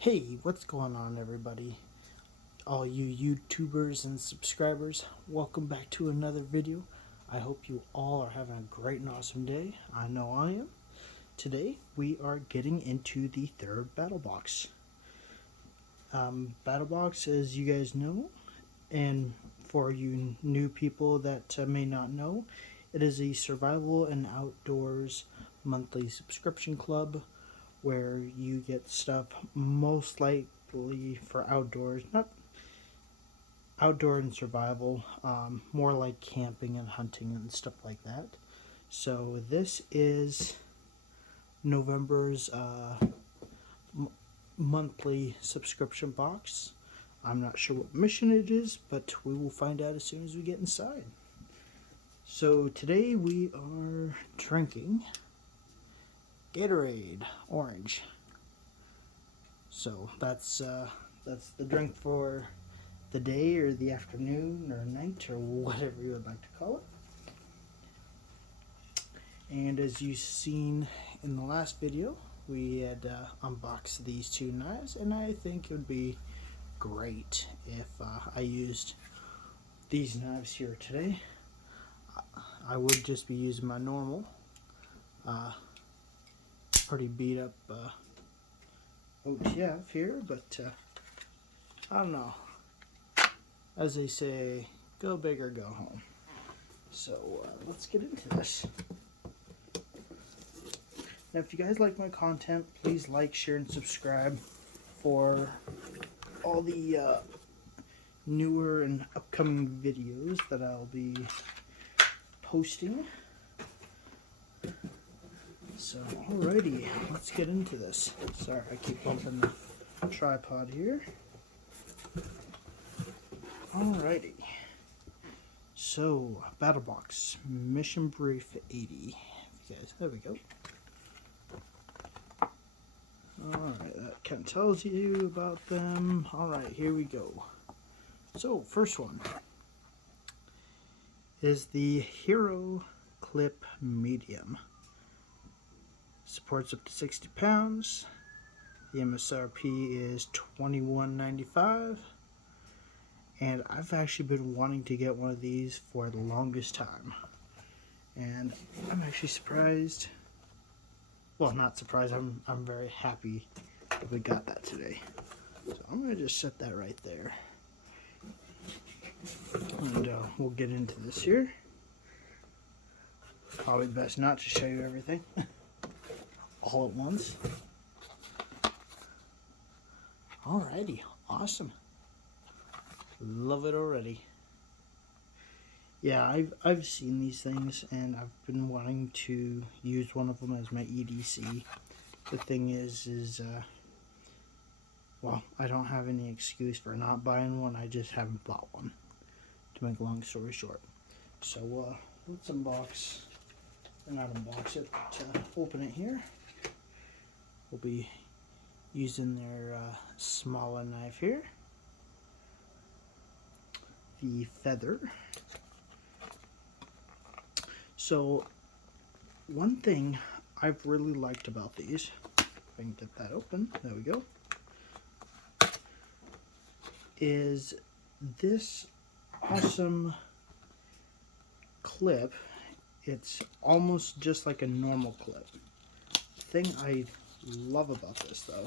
Hey, what's going on, everybody? All you YouTubers and subscribers, welcome back to another video. I hope you all are having a great and awesome day. I know I am. Today, we are getting into the third battle box. Battle box, as you guys know, and for you new people that may not know, it is a survival and outdoors monthly subscription club where you get stuff most likely for outdoors, not outdoor and survival, more like camping and hunting and stuff like that. So this is November's monthly subscription box. I'm not sure what mission it is, but we will find out as soon as we get inside. So today we are drinking Gatorade Orange. So that's the drink for the day or the afternoon or night or whatever you would like to call it. And as you've seen in the last video, we had unboxed these two knives, and I think it would be great if I used these knives here today. I would just be using my normal pretty beat up OTF here, but I don't know. As they say, go big or go home. So let's get into this. Now, if you guys like my content, please like, share, and subscribe for all the newer and upcoming videos that I'll be posting. So, alrighty, let's get into this. Sorry, I keep bumping the tripod here. Alrighty. So, Battlebox Mission Brief 80. Guys, there we go. Alright, that kind of tells you about them. Alright, here we go. So, first one is the Hero Clip Medium. Supports up to 60 pounds. The MSRP is $21.95. And I've actually been wanting to get one of these for the longest time. And I'm actually surprised. Well, not surprised. I'm very happy that we got that today. So I'm going to just set that right there. And we'll get into this here. Probably best not to show you everything all at once. Alrighty, awesome. Love it already. Yeah, I've seen these things, and I've been wanting to use one of them as my EDC. The thing is well, I don't have any excuse for not buying one. I just haven't bought one, to make a long story short. So let's unbox, or not unbox it, but open it here. We'll be using their smaller knife here. The feather. So one thing I've really liked about these, if I can get that open, there we go, is this awesome clip. It's almost just like a normal clip. The thing I love about this, though,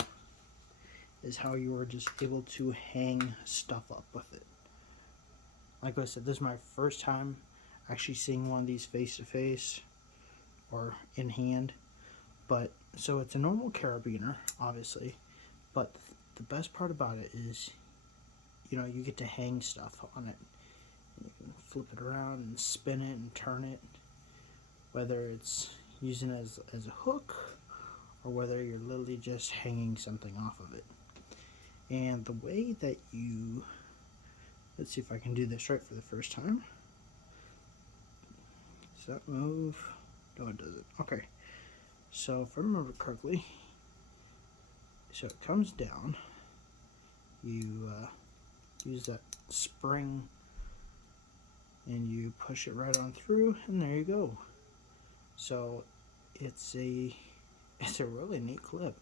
is how you are just able to hang stuff up with it. Like I said, this is my first time actually seeing one of these face to face or in hand. But so it's a normal carabiner, obviously, but the best part about it is, you know, you get to hang stuff on it. You can flip it around and spin it and turn it, whether it's using it as a hook or whether you're literally just hanging something off of it. And the way that you, let's see if I can do this right for the first time. Does that move? No, it doesn't. Okay. So if I remember correctly, so it comes down. You use that spring and you push it right on through, and there you go. So it's a really neat clip.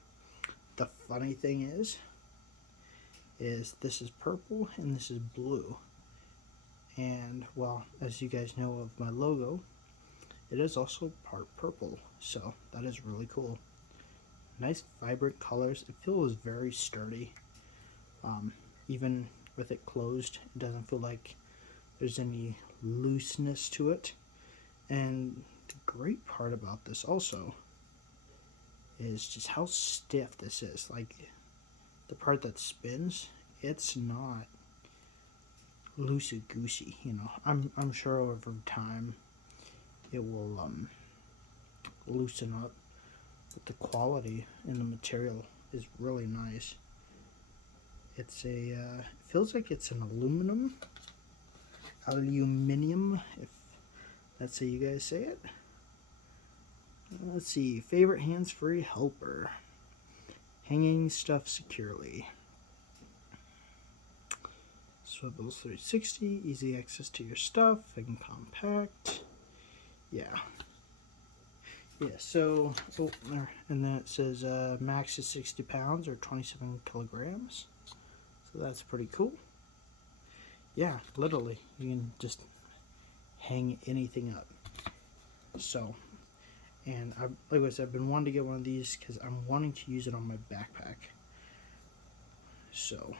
The funny thing is, is this is purple and this is blue. And well, as you guys know of my logo, it is also part purple, so that is really cool. Nice vibrant colors. It feels very sturdy. Even with it closed, it doesn't feel like there's any looseness to it. And the great part about this also is just how stiff this is. Like the part that spins, it's not loosey goosey, you know. I'm sure over time it will loosen up, but the quality in the material is really nice. It's a it feels like it's an aluminium, if that's how you guys say it. Let's see, favorite hands-free helper, hanging stuff securely. Swivels 360, easy access to your stuff, and compact. Yeah. So, and then it says max is 60 pounds or 27 kilograms. So that's pretty cool. Yeah, literally, you can just hang anything up. So, and like I said, I've been wanting to get one of these because I'm wanting to use it on my backpack. So,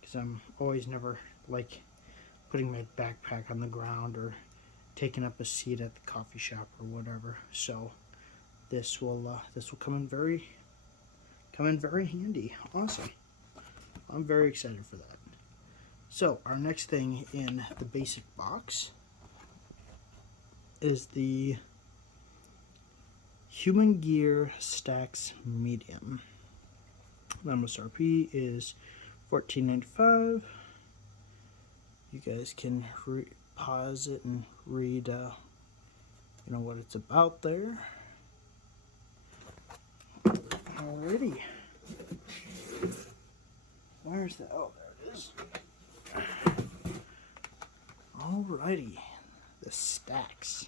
because I'm always never like putting my backpack on the ground or taking up a seat at the coffee shop or whatever. So this will come in very handy. Awesome. I'm very excited for that. So our next thing in the basic box is the Human Gear Stacks Medium. The MSRP is $14.95. You guys can pause it and read you know what it's about there. Alrighty. Where's the, oh, there it is. Alrighty. The Stacks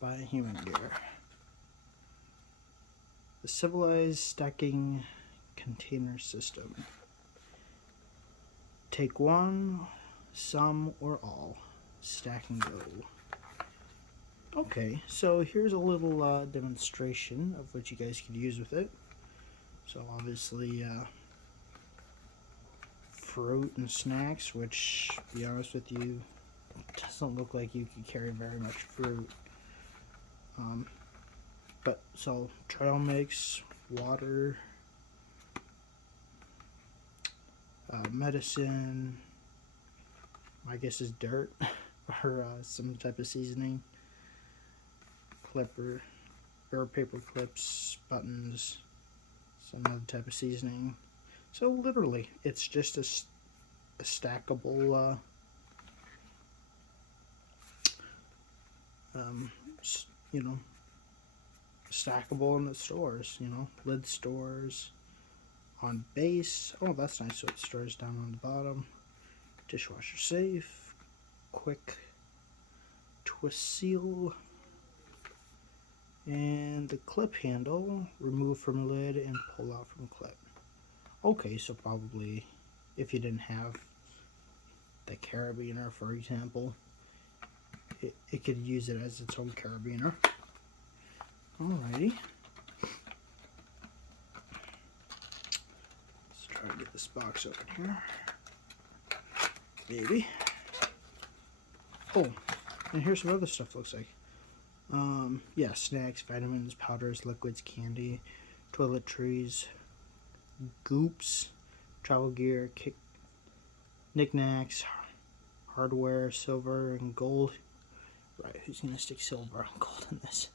by Human Gear. The civilized stacking container system. Take one, some, or all. Stack and go. Okay, so here's a little demonstration of what you guys could use with it. So obviously fruit and snacks, which, to be honest with you, doesn't look like you could carry very much fruit. But so trail mix, water, medicine, I guess is dirt, or some type of seasoning, clipper, or paper clips, buttons, some other type of seasoning. So literally, it's just a stackable, you know, stackable in the stores, you know, lid stores, on base. Oh, that's nice. So it stores down on the bottom. Dishwasher safe. Quick twist seal. And the clip handle. Remove from lid and pull out from clip. Okay, so probably if you didn't have the carabiner, for example, it could use it as its own carabiner. Alrighty. Let's try to get this box open here. Maybe. Oh, and here's some other stuff looks like. Yeah, snacks, vitamins, powders, liquids, candy, toiletries, goops, travel gear, knickknacks, hardware, silver, and gold. Right, who's gonna stick silver and gold in this?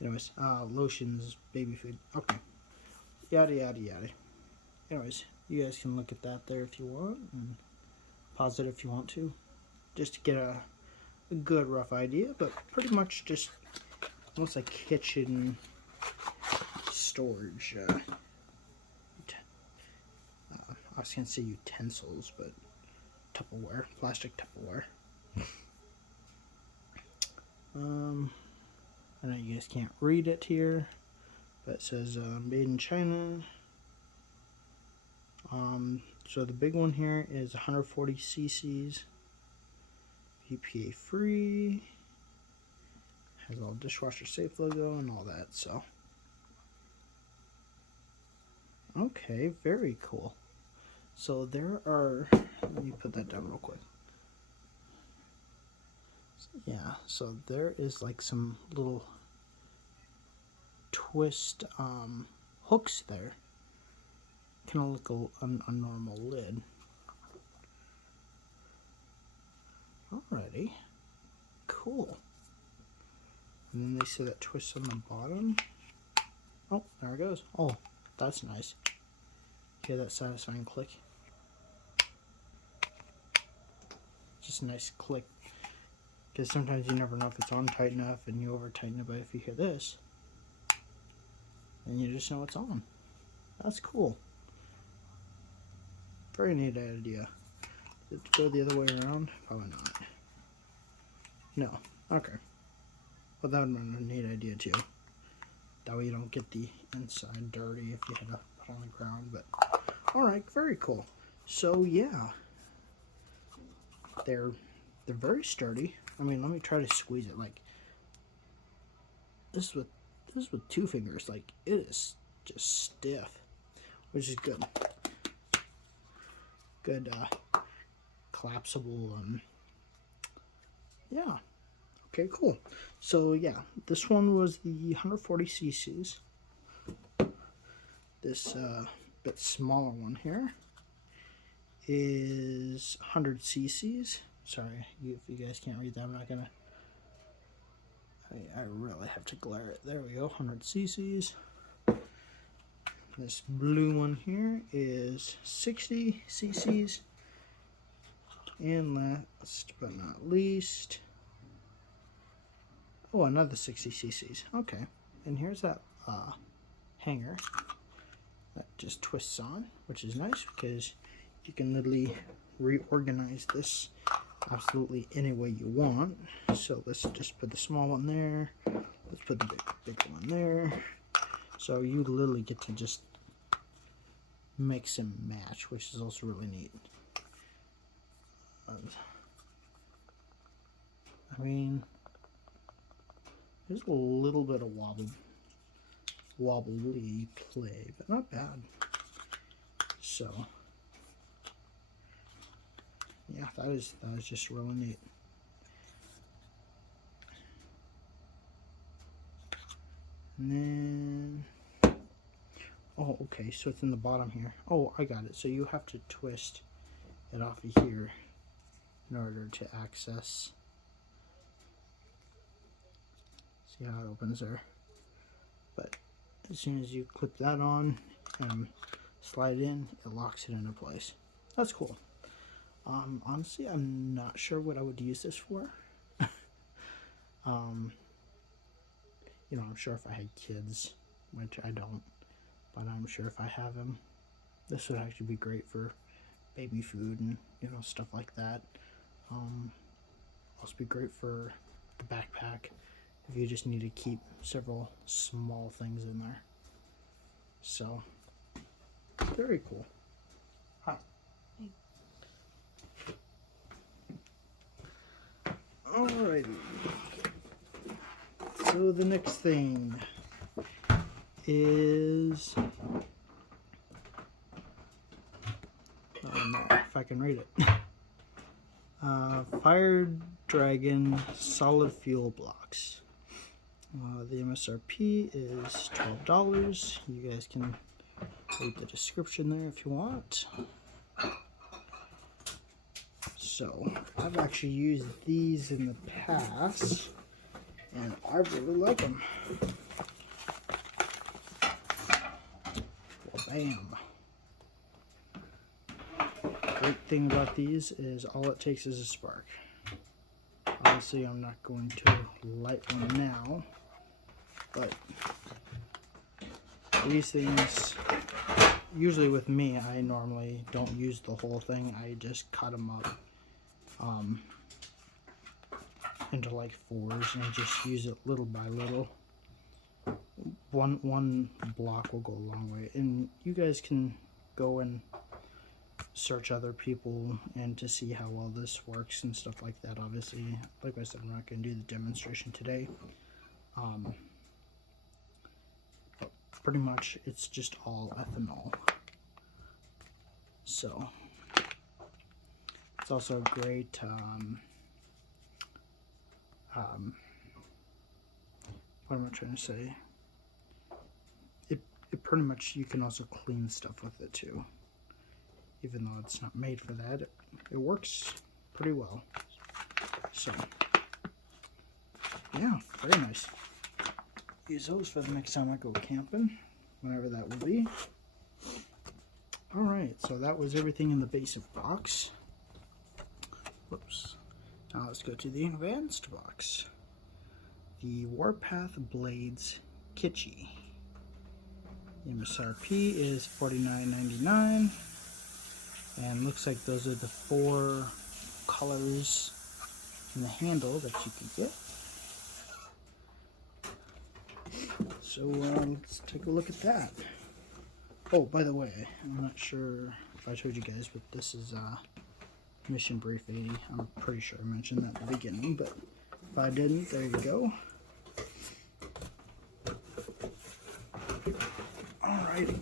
Anyways, lotions, baby food. Okay. Yada, yada, yada. Anyways, you guys can look at that there if you want, and pause it if you want to, just to get a good rough idea, but pretty much just almost like kitchen storage. I was gonna say utensils, but Tupperware, plastic Tupperware. I know you guys can't read it here, but it says made in China So the big one here is 140 cc's, EPA free, has all dishwasher safe logo and all that. So okay, very cool. So there are, let me put that down real quick. Yeah, so there is like some little twist hooks there. Kind of look a normal lid. Alrighty, cool. And then they say that twist on the bottom. Oh, there it goes. Oh, that's nice. Hear that satisfying click? Just a nice click. Because sometimes you never know if it's on tight enough and you over tighten it, but if you hear this, then you just know it's on. That's cool. Very neat idea. Did it go the other way around? Probably not. No. Okay. Well, that would have been a neat idea too. That way you don't get the inside dirty if you had to put on the ground. But alright, very cool. So yeah, they're very sturdy. I mean, let me try to squeeze it. Like this with two fingers. Like it is just stiff, which is good. Good collapsible. Yeah. Okay, cool. So yeah, this one was the 140 cc's. This bit smaller one here is 100 cc's. Sorry, if you guys can't read that, I'm not gonna. I really have to glare it. There we go, 100 cc's. This blue one here is 60 cc's. And last but not least, oh, another 60 cc's. Okay, and here's that hanger that just twists on, which is nice because you can literally reorganize this absolutely any way you want. So let's just put the small one there. Let's put the big one there. So you literally get to just mix and match, which is also really neat. I mean, there's a little bit of wobbly play, but not bad. So yeah, that is just really neat. And then, oh, okay, so it's in the bottom here. Oh, I got it. So you have to twist it off of here in order to access. See how it opens there? But as soon as you clip that on and slide in, it locks it into place. That's cool. Honestly, I'm not sure what I would use this for. You know, I'm sure if I had kids, which I don't, but I'm sure if I have them, this would actually be great for baby food and, you know, stuff like that. Also be great for the backpack if you just need to keep several small things in there. So, very cool. Hi. Alrighty. So the next thing is, oh no, if I can read it. Fire Dragon solid fuel blocks. The MSRP is $12. You guys can read the description there if you want. So I've actually used these in the past, and I really like them. Well, bam. Great thing about these is all it takes is a spark. Obviously, I'm not going to light one now, but these things, usually with me, I normally don't use the whole thing. I just cut them up into like fours and just use it little by little. One block will go a long way, and you guys can go and search other people and to see how well this works and stuff like that. Obviously, like I said, I'm not going to do the demonstration today. But pretty much it's just all ethanol. So it's also a great what am I trying to say? It pretty much, you can also clean stuff with it too. Even though it's not made for that, it works pretty well. So, yeah, very nice. Use those for the next time I go camping, whenever that will be. Alright, so that was everything in the basic box. Whoops. Now let's go to the advanced box. The Warpath Blades Kitschy. The MSRP is $49.99, and looks like those are the 4 colors in the handle that you can get. So let's take a look at that. Oh, by the way, I'm not sure if I told you guys, but this is Mission Brief 80. I'm pretty sure I mentioned that at the beginning, but if I didn't, there you go. Alrighty.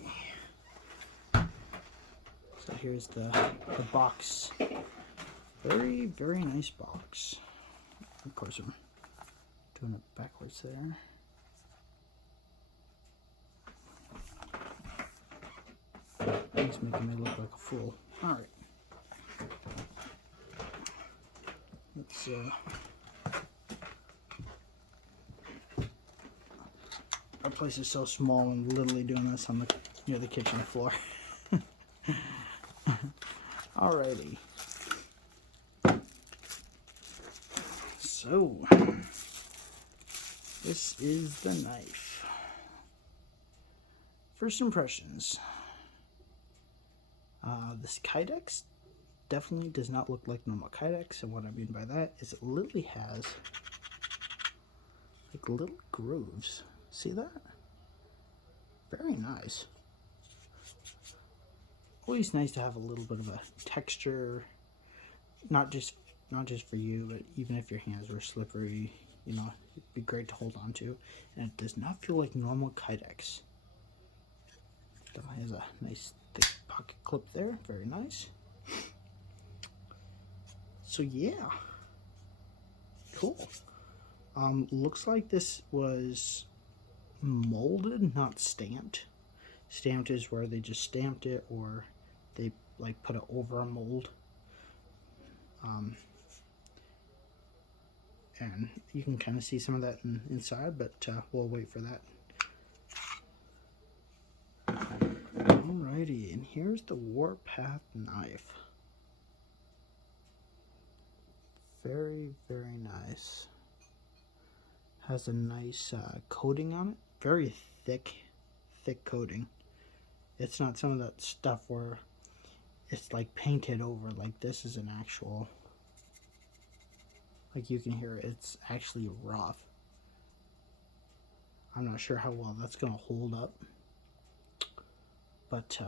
So here's the box. Very, very nice box. Of course, I'm doing it backwards there. He's making me look like a fool. Alright. Let's our place is so small, and literally doing this on the near the kitchen floor. Alrighty. So this is the knife. First impressions. This Kydex definitely does not look like normal Kydex, and what I mean by that is it literally has like little grooves. See that? Very nice. Always nice to have a little bit of a texture, not just for you, but even if your hands were slippery, you know, it'd be great to hold on to. And it does not feel like normal Kydex. Definitely has a nice thick pocket clip there. Very nice. So yeah, cool. Looks like this was molded, not stamped. Stamped is where they just stamped it, or they like put it over a mold. And you can kind of see some of that inside, but we'll wait for that. Alrighty, and here's the Warpath knife. Very, very nice. Has a nice coating on it. Very thick coating. It's not some of that stuff where it's like painted over. Like this is an actual, like you can hear it, it's actually rough. I'm not sure how well that's gonna hold up, but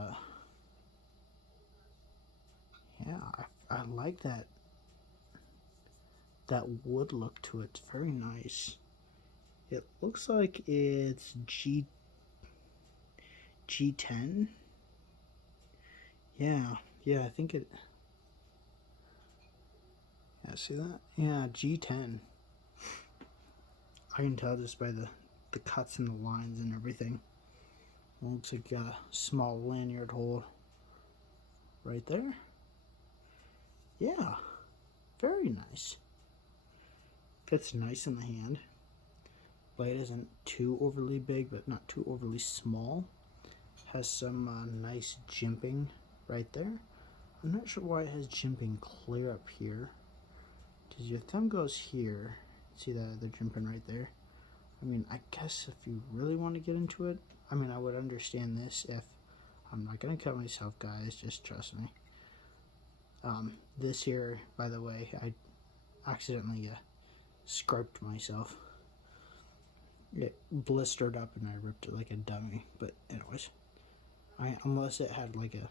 yeah, I like that wood look to it. It's very nice. It looks like it's G10. Yeah, I think it. Yeah, see that? Yeah, G10. I can tell just by the cuts and the lines and everything. It looks like a small lanyard hole right there. Yeah, very nice. Fits nice in the hand. Blade isn't too overly big, but not too overly small. Has some nice jimping right there. I'm not sure why it has jimping clear up here, because your thumb goes here. See that the jimping right there? I mean, I guess if you really want to get into it, I mean, I would understand this if, I'm not going to cut myself, guys, just trust me. This here, by the way, I accidentally scraped myself. It blistered up and I ripped it like a dummy, but anyways, unless it had like a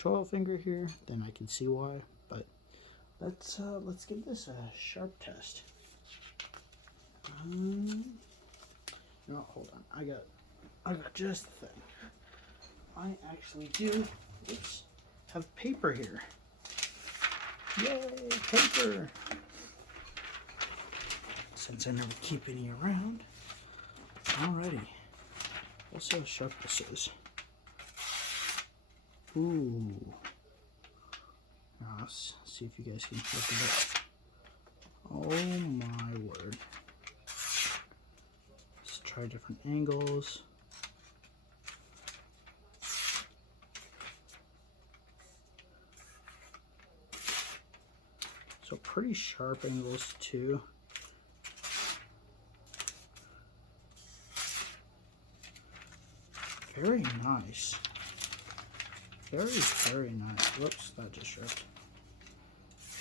pictorial finger here, then I can see why. But let's give this a sharp test. No, hold on. I got just the thing. I actually do, oops, have paper here. Yay, paper! Since I never keep any around. Alrighty. Let's see how sharp this is. Ooh. Now let's see if you guys can look it up. Oh my word. Let's try different angles. So pretty sharp angles too. Very nice. Very nice. Whoops, that just ripped.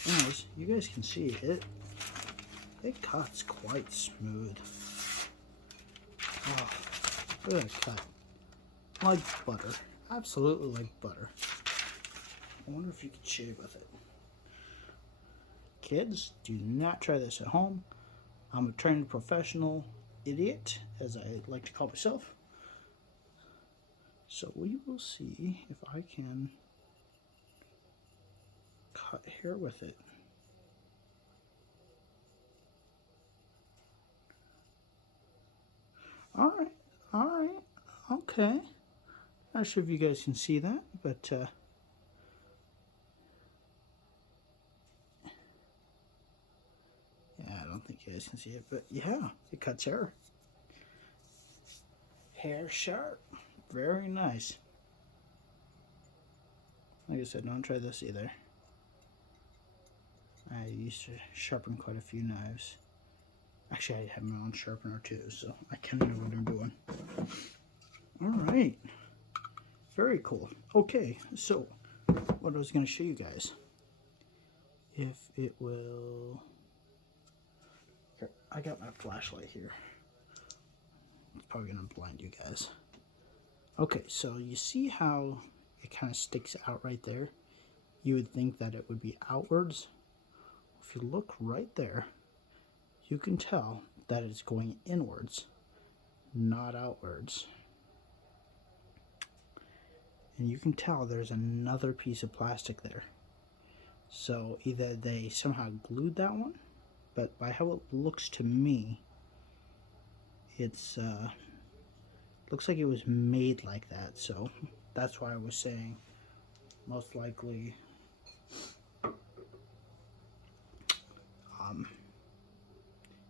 Anyways, you guys can see it. It cuts quite smooth. Oh, look at that cut. Like butter. Absolutely like butter. I wonder if you could shave with it. Kids, do not try this at home. I'm a trained professional idiot, as I like to call myself. So we will see if I can cut hair with it. Alright, okay. Not sure if you guys can see that, but yeah, I don't think you guys can see it, but yeah, it cuts hair. Hair sharp. Very nice. Like I said, don't try this either. I used to sharpen quite a few knives. Actually, I have my own sharpener too, so I kind of know what I'm doing. Alright. Very cool. Okay, so what I was going to show you guys. If it will... Here, I got my flashlight here. It's probably going to blind you guys. Okay, so you see how it kind of sticks out right there? You would think that it would be outwards. If you look right there, you can tell that it's going inwards, not outwards. And you can tell there's another piece of plastic there. So either they somehow glued that one, but by how it looks to me, it's looks like it was made like that. So that's why I was saying most likely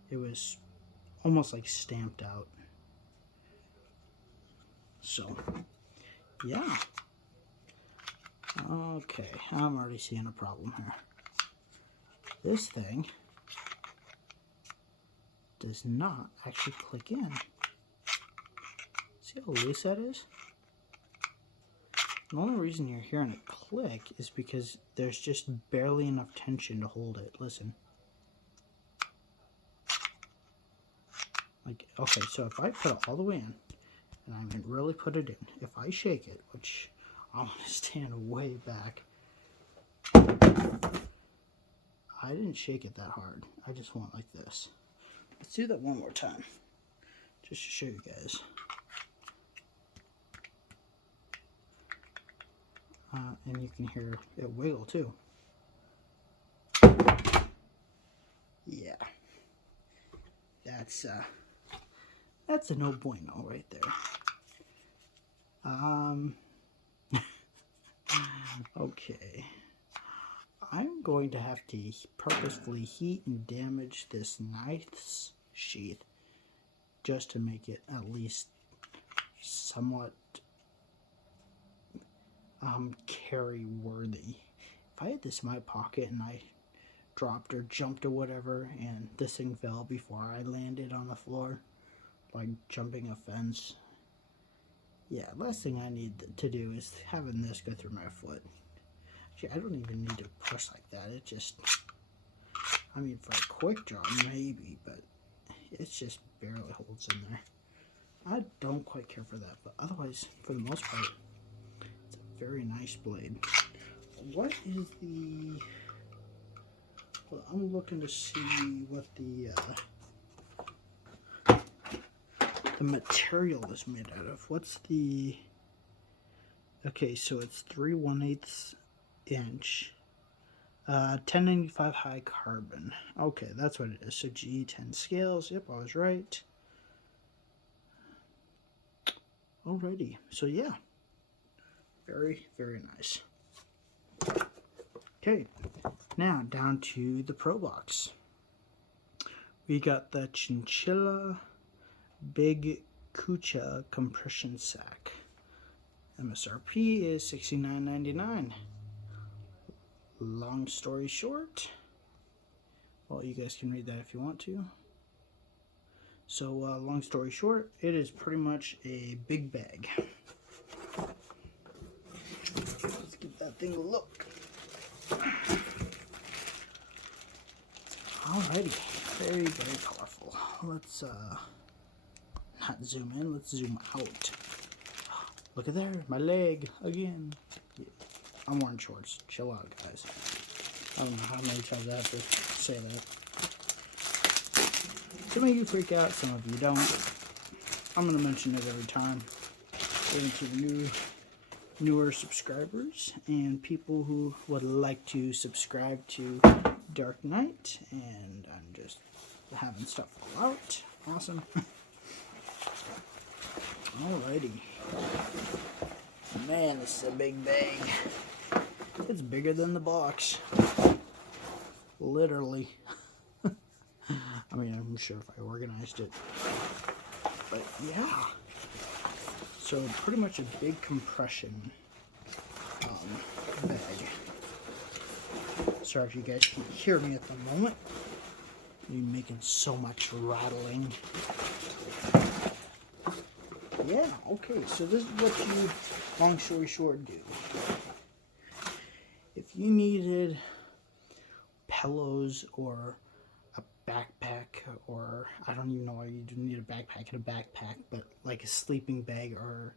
it was almost like stamped out. So yeah. Okay, I'm already seeing a problem here. This thing does not actually click in. See how loose that is? The only reason you're hearing it click is because there's just barely enough tension to hold it. Listen. Like, okay, so if I put it all the way in, and I mean really put it in, if I shake it, which I'm going to stand way back, I didn't shake it that hard. I just went like this. Let's do that one more time, just to show you guys. And you can hear it wiggle too. Yeah, that's a no bueno right there. Okay, I'm going to have to purposefully heat and damage this knife's sheath just to make it at least somewhat carry worthy. If I had this in my pocket and I dropped or jumped or whatever and this thing fell before I landed on the floor, like jumping a fence, yeah, last thing I need to do is having this go through my foot. Actually, I don't even need to push like that. It just, I mean, for a quick drop maybe, but it just barely holds in there. I don't quite care for that, but otherwise, for the most part, it's a very nice blade. What is the... Well, I'm looking to see what the material is made out of. What's the... Okay, so it's 3/1/8 inch. 1095 high carbon. Okay, that's what it is. So G10 scales. Yep, I was right. Alrighty. So yeah. Very, very nice. Okay. Now down to the Pro Box. We got the Chinchilla Big Kucha Compression Sack. MSRP is $69.99. Long story short, well, you guys can read that if you want to. So, long story short, it is pretty much a big bag. Let's give that thing a look. Alrighty, very, very colorful. Let's not zoom in, let's zoom out. Look at there, my leg again. Yeah, I'm wearing shorts. Chill out, guys. I don't know how many times I have to say that. Some of you freak out, some of you don't. I'm gonna mention it every time. Even to the newer subscribers and people who would like to subscribe to Dark Knight, and I'm just having stuff fall out. Awesome. Alrighty. Man, this is a big bag. It's bigger than the box. Literally. I mean, I'm sure if I organized it. But yeah. So pretty much a big compression bag. Sorry if you guys can't hear me at the moment. I'm making so much rattling. Yeah, okay, so this is what you, long story short, do. If you needed pillows or a backpack, or I don't even know why you do need a backpack and a backpack, but like a sleeping bag or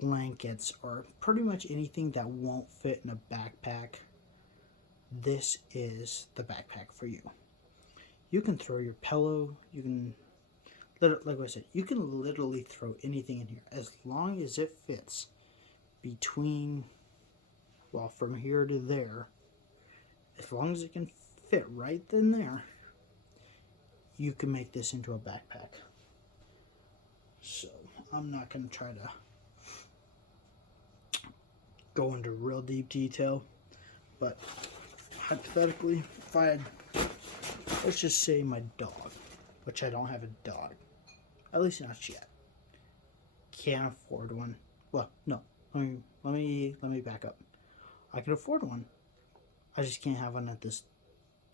blankets or pretty much anything that won't fit in a backpack, this is the backpack for you. You can throw your pillow, you can, like I said, you can literally throw anything in here as long as it fits between, well, from here to there. As long as it can fit right in there, you can make this into a backpack. So I'm not going to try to go into real deep detail, but hypothetically, if I had, let's just say my dog, which I don't have a dog, at least not yet, can't afford one. Well, no, let me back up. I can afford one, I just can't have one at this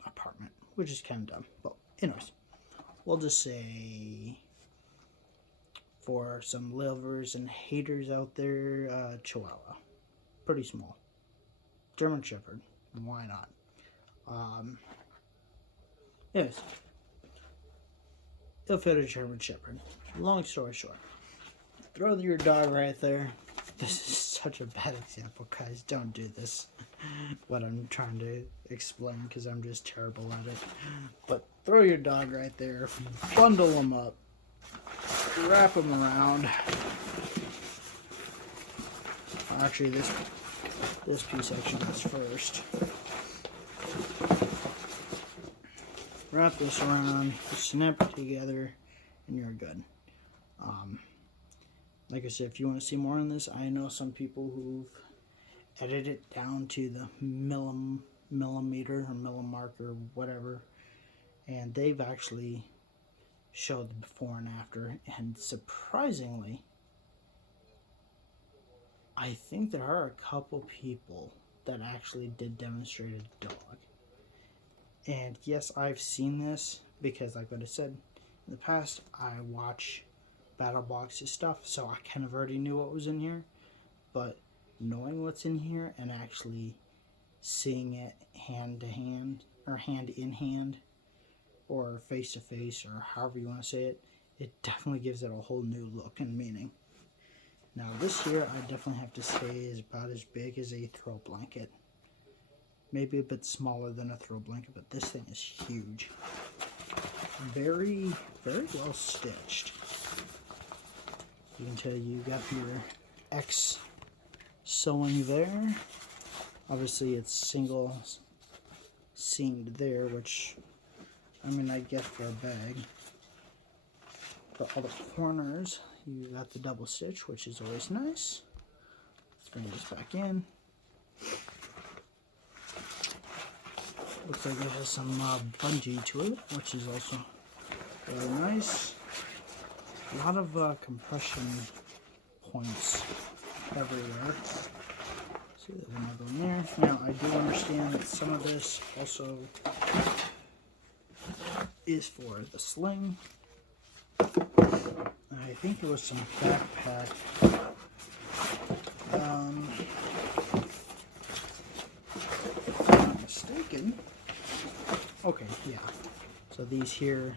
apartment, which is kind of dumb. But anyways, we'll just say, for some lovers and haters out there, Chihuahua, pretty small, German Shepherd, why not? Yes, it'll fit a German Shepherd. Long story short, throw your dog right there. This is such a bad example, guys. Don't do this. What I'm trying to explain, because I'm just terrible at it. But throw your dog right there. Bundle them up. Wrap them around. Actually, this piece actually goes first. Wrap this around, snap it together, and you're good. Like I said, if you want to see more on this, I know some people who've edited it down to the millimeter or millimark or whatever, and they've actually showed the before and after, and surprisingly, I think there are a couple people that actually did demonstrate a dog. And yes, I've seen this because, like what I said in the past, I watch Battlebox's stuff, so I kind of already knew what was in here. But knowing what's in here and actually seeing it hand to hand, or hand in hand, or face to face, or however you want to say it, it definitely gives it a whole new look and meaning. Now this here, I definitely have to say, is about as big as a throw blanket. Maybe a bit smaller than a throw blanket, but this thing is huge. Very, very well stitched. You can tell you got your X sewing there. Obviously it's single seamed there, which, I mean, I guess for a bag. But all the corners, you got the double stitch, which is always nice. Let's bring this back in. Looks like it has some bungee to it, which is also really nice. A lot of compression points everywhere. See, there's another one there. Now, I do understand that some of this also is for the sling. I think there was some backpack. If I'm not mistaken. Okay, yeah. So these here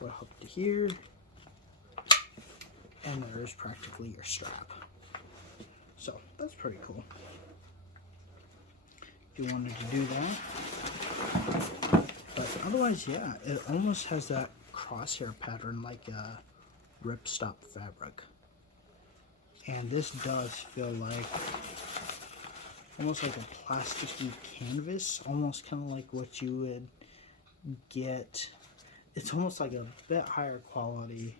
will hook to here, and there is practically your strap. So that's pretty cool. If you wanted to do that. But otherwise, yeah, it almost has that crosshair pattern like a ripstop fabric. And this does feel like almost like a plasticky canvas, almost kind of like what you would get. It's almost like a bit higher quality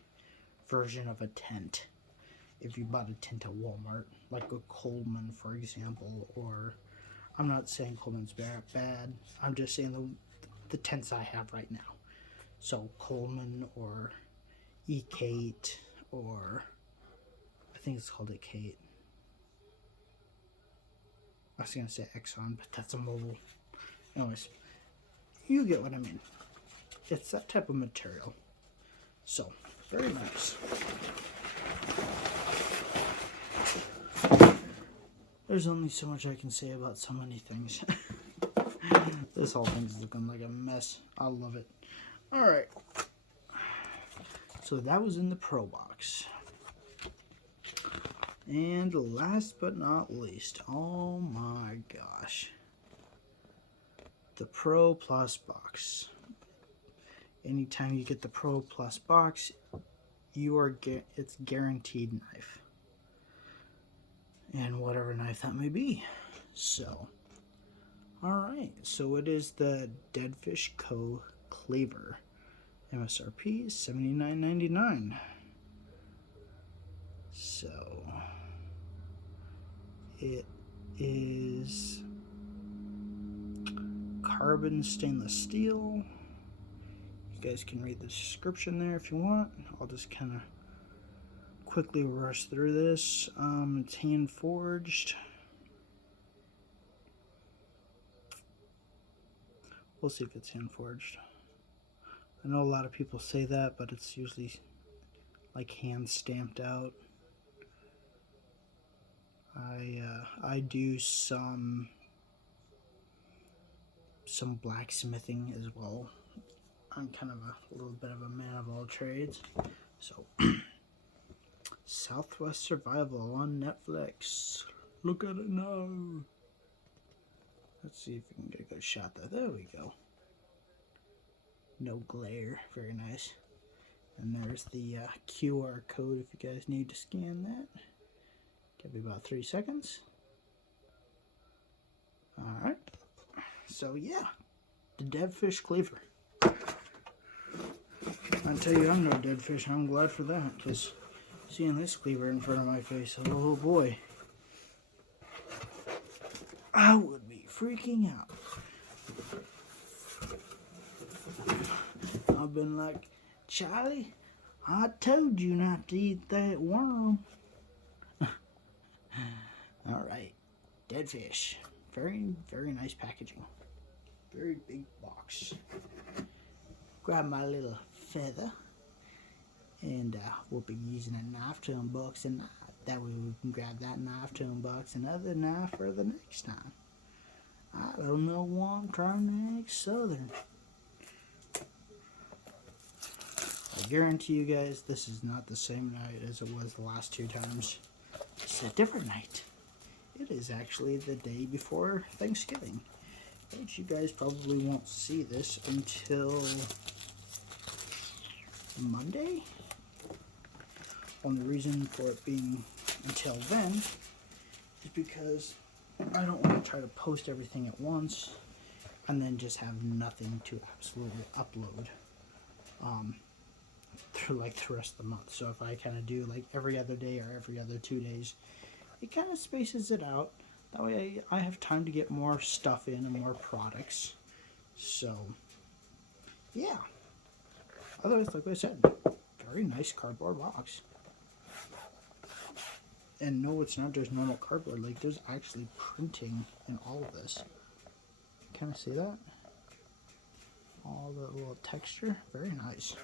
version of a tent if you bought a tent at Walmart, like a Coleman, for example. Or I'm not saying Coleman's bad, I'm just saying the tents I have right now. So Coleman or E-Kate, or I think it's called E-Kate. I was going to say Exxon, but that's a mobile. Anyways, you get what I mean. It's that type of material. So, very nice. There's only so much I can say about so many things. This whole thing's looking like a mess. I love it. Alright. So that was in the Pro box. And last but not least, oh my gosh, the Pro Plus box. Anytime you get the Pro Plus box, it's guaranteed knife, and whatever knife that may be. So, all right, so it is the Dead Fish Co. Cleaver. MSRP is $79.99. So it is carbon stainless steel. You guys can read the description there if you want. I'll just kind of quickly rush through this. It's hand forged. We'll see if it's hand forged. I know a lot of people say that, but it's usually like hand stamped out. I do some blacksmithing as well. I'm kind of a little bit of a man of all trades. So Southwest Survival on Netflix. Look at it now. Let's see if we can get a good shot there. There we go. No glare. Very nice. And there's the QR code if you guys need to scan that. Give me about 3 seconds. Alright. So yeah, the Dead Fish Cleaver. I'll tell you, I'm no dead fish. I'm glad for that, because seeing this cleaver in front of my face, oh boy, I would be freaking out. I've been like, Charlie, I told you not to eat that worm. Alright, dead fish. Very, very nice packaging. Very big box. Grab my little feather, and we'll be using a knife to unbox that. That way we can grab that knife to unbox another knife for the next time. I don't know why I'm trying to act southern. I guarantee you guys this is not the same night as it was the last 2 times. It's a different night. It is actually the day before Thanksgiving. But you guys probably won't see this until Monday. One reason for it being until then is because I don't want to try to post everything at once and then just have nothing to absolutely upload through like the rest of the month. So if I kind of do like every other day or every other 2 days, it kind of spaces it out. That way I have time to get more stuff in and more products. So yeah, otherwise, like I said, very nice cardboard box. And no, it's not just normal cardboard. Like, there's actually printing in all of this. Kind of see that? All the little texture. Very nice.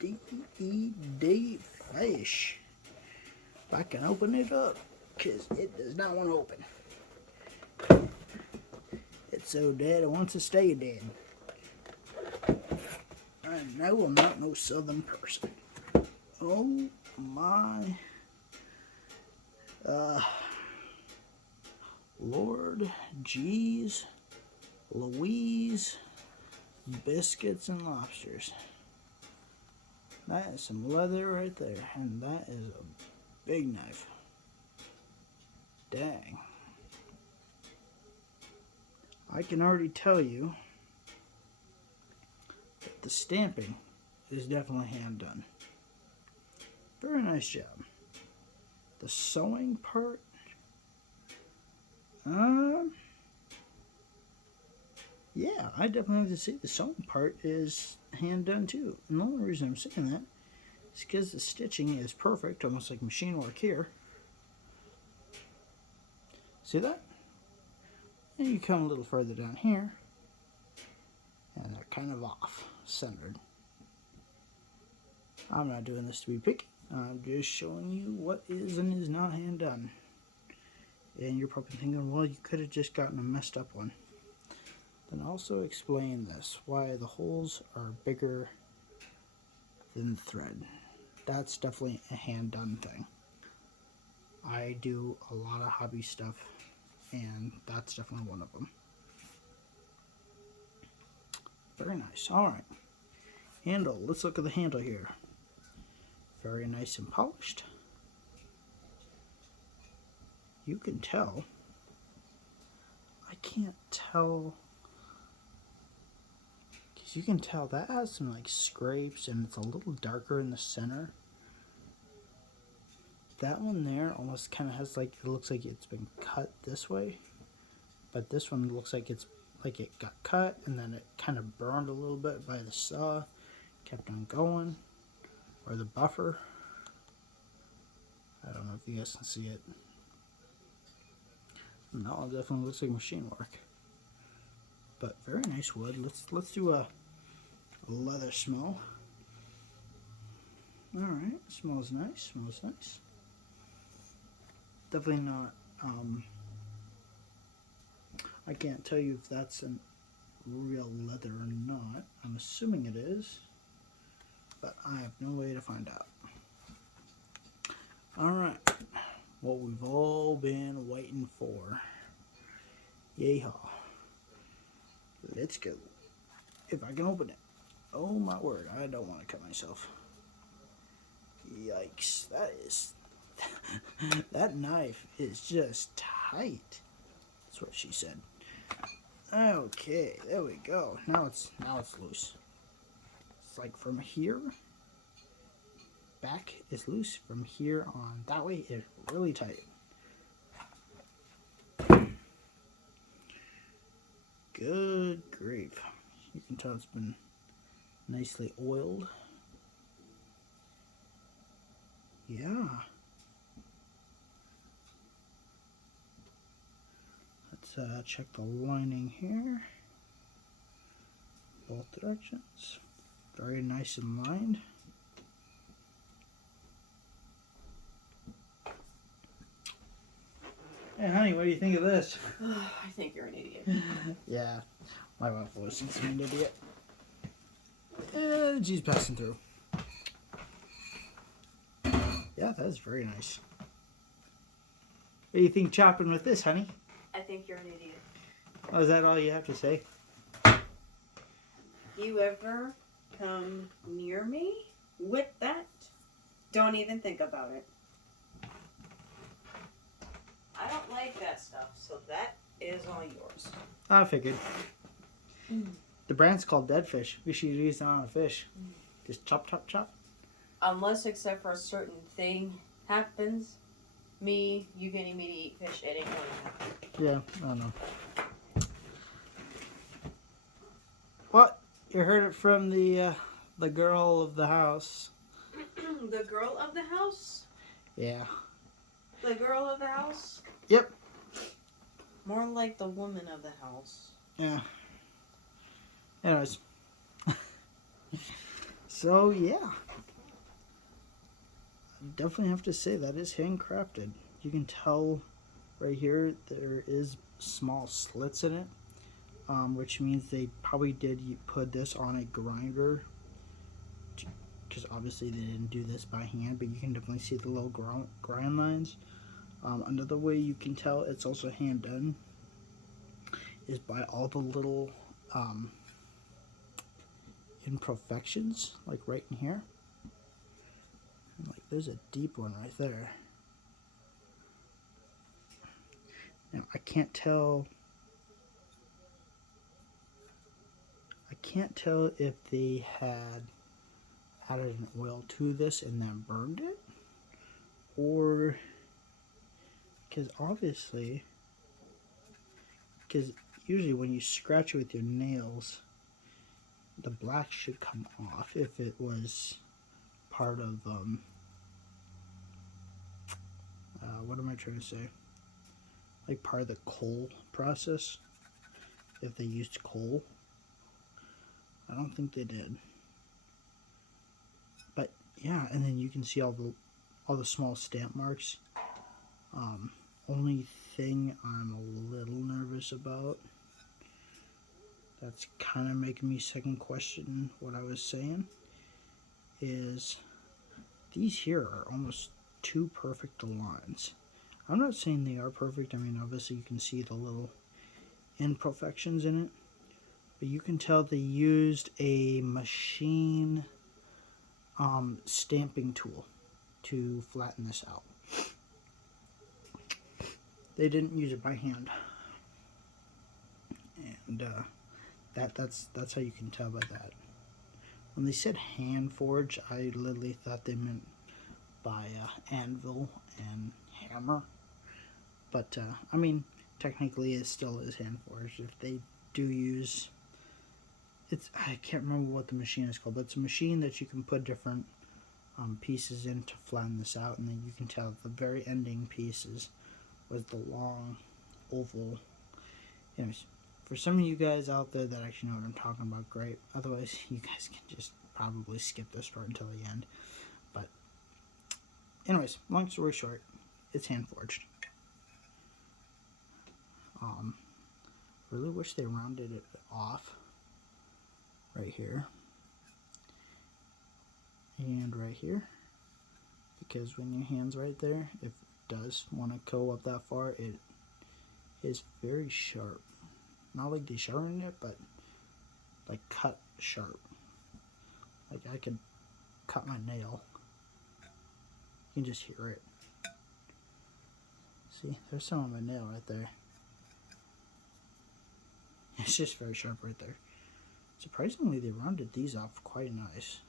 D fish. If I can open it up, because it does not want to open. It's so dead, it wants to stay dead. I know I'm not no southern person. Oh my Lord jeez Louise, biscuits and lobsters. That is some leather right there, and that is a big knife. Dang. I can already tell you that the stamping is definitely hand done. Very nice job. The sewing part, yeah, I definitely have to say the sewing part is hand done too. And the only reason I'm saying that is because the stitching is perfect, almost like machine work here. See that? And you come a little further down here, and they're kind of off centered. I'm not doing this to be picky. I'm just showing you what is and is not hand done. And you're probably thinking, well, you could have just gotten a messed up one. Then also explain this, why the holes are bigger than the thread. That's definitely a hand done thing. I do a lot of hobby stuff, and that's definitely one of them. Very nice. Alright. Handle. Let's look at the handle here. Very nice and polished. You can tell. I can't tell. Because you can tell that has some like scrapes, and it's a little darker in the center. That one there almost kind of has like, it looks like it's been cut this way. But this one looks like it's like it got cut and then it kind of burned a little bit by the saw. Kept on going. Or the buffer. I don't know if you guys can see it. No, it definitely looks like machine work. But very nice wood. Let's do a leather smell. Alright, smells nice, smells nice. Definitely not, I can't tell you if that's a real leather or not. I'm assuming it is, but I have no way to find out. Alright, what we've all been waiting for. Yeehaw. Let's go. If I can open it. Oh my word, I don't want to cut myself. Yikes, that is... that knife is just tight. That's what she said. Okay, there we go. Now it's loose. It's like from here back is loose. From here on that way it's really tight. Good grief. You can tell it's been nicely oiled. Yeah. Let's check the lining here. Both directions. Very nice and lined. Hey honey, what do you think of this? I think you're an idiot. Yeah, my wife always thinks I'm an idiot. And she's passing through. Yeah, that is very nice. What do you think chopping with this, honey? I think you're an idiot. Oh, is that all you have to say? You ever come near me with that? Don't even think about it. I don't like that stuff, so that is all yours. I figured. The brand's called Dead Fish. We should use that on a fish. Just chop, chop, chop. Unless except for a certain thing happens, you getting me to eat fish, it ain't gonna happen. Yeah, I don't know. What? You heard it from the girl of the house. The girl of the house? Yeah. The girl of the house? Yep. More like the woman of the house. Yeah. Anyways. So, yeah. I definitely have to say that is handcrafted. You can tell right here there is small slits in it. Which means they probably did put this on a grinder. Because obviously they didn't do this by hand. But you can definitely see the little grind lines. Another way you can tell it's also hand done is by all the little imperfections, like right in here. And like there's a deep one right there. Now I can't tell if they had added an oil to this and then burned it, or because usually when you scratch it with your nails, the black should come off if it was part of what am I trying to say? Like part of the coal process. If they used coal, I don't think they did. But yeah, and then you can see all the small stamp marks. Only thing I'm a little nervous about, that's kind of making me second question what I was saying, is these here are almost too perfect lines. I'm not saying they are perfect. I mean, obviously you can see the little imperfections in it, but you can tell they used a machine stamping tool to flatten this out. They didn't use it by hand, and that's how you can tell by that. When they said hand forge, I literally thought they meant by anvil and hammer, but I mean, technically it still is hand forged. If they do use, I can't remember what the machine is called, but it's a machine that you can put different pieces in to flatten this out, and then you can tell the very ending pieces was the long oval. Anyways, for some of you guys out there that actually know what I'm talking about, great. Otherwise, you guys can just probably skip this part until the end. But anyways, long story short, it's hand forged. Really wish they rounded it off right here and right here, because when your hand's right there, if it does want to go up that far, it is very sharp. Not like they sharpened it, but like cut sharp. Like I could cut my nail. You can just hear it. See, there's some on my nail right there. It's just very sharp right there. Surprisingly, they rounded these off quite nice.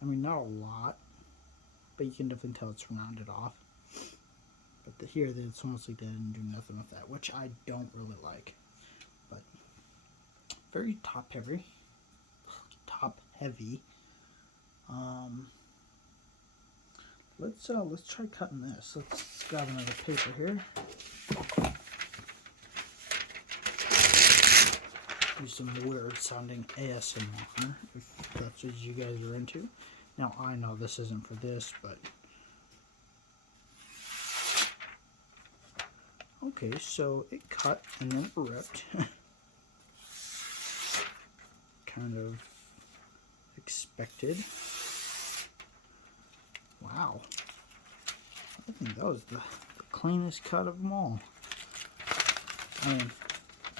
I mean, not a lot, but you can definitely tell it's rounded off. But here, it's almost like they didn't do nothing with that, which I don't really like. But very top heavy. Let's try cutting this. Let's grab another paper here. Do some weird sounding ASMR if that's what you guys are into. Now I know this isn't for this, but okay, so it cut and then it ripped. Kind of expected. Wow. I think that was the cleanest cut of them all. I mean,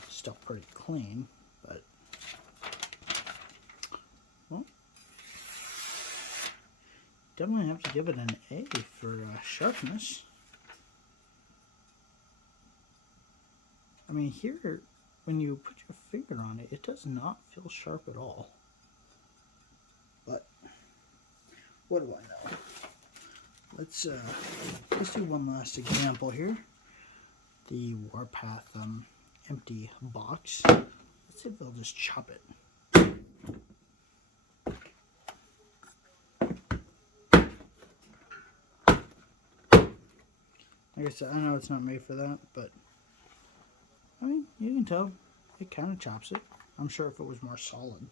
still pretty clean, but well, definitely have to give it an A for sharpness. I mean, here, when you put your finger on it, it does not feel sharp at all. But what do I know? Let's do one last example here. The Warpath empty box. Let's see if they'll just chop it. Like I said, I know it's not made for that, but I mean, you can tell it kind of chops it. I'm sure if it was more solid.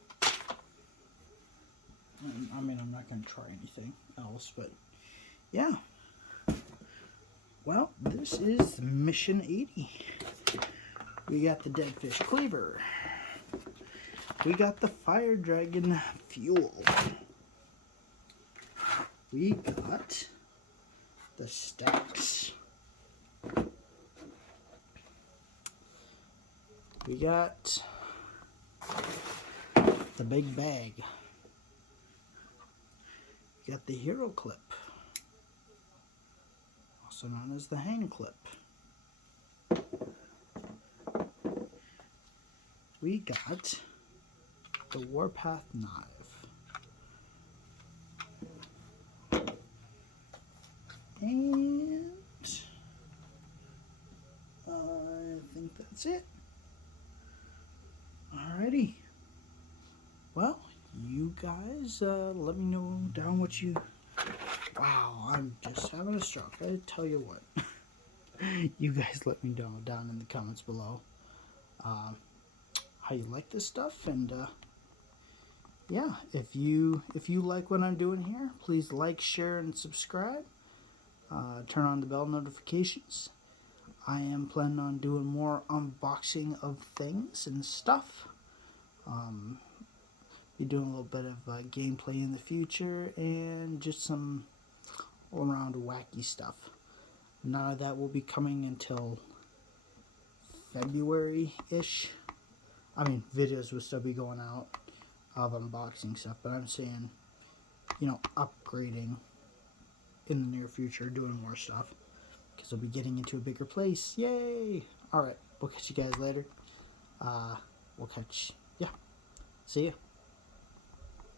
I mean, I'm not going to try anything else, but yeah. Well, this is Mission 80. We got the Dead Fish Cleaver. We got the Fire Dragon Fuel. We got the stacks. We got the big bag. We got the hero clip, also known as the hang clip. We got the Warpath knife. And I think that's it. Alrighty. Well, you guys let me know down what you... Wow, I'm just having a stroke. I tell you what. You guys let me know down in the comments below how you like this stuff, and yeah, if you like what I'm doing here, please like, share, and subscribe. Turn on the bell notifications. I am planning on doing more unboxing of things and stuff. Be doing a little bit of gameplay in the future and just some all around wacky stuff. None of that will be coming until February-ish. I mean, videos will still be going out of unboxing stuff, but I'm saying, you know, upgrading in the near future, doing more stuff, because I'll be getting into a bigger place. Yay! Alright, we'll catch you guys later. Yeah. See ya.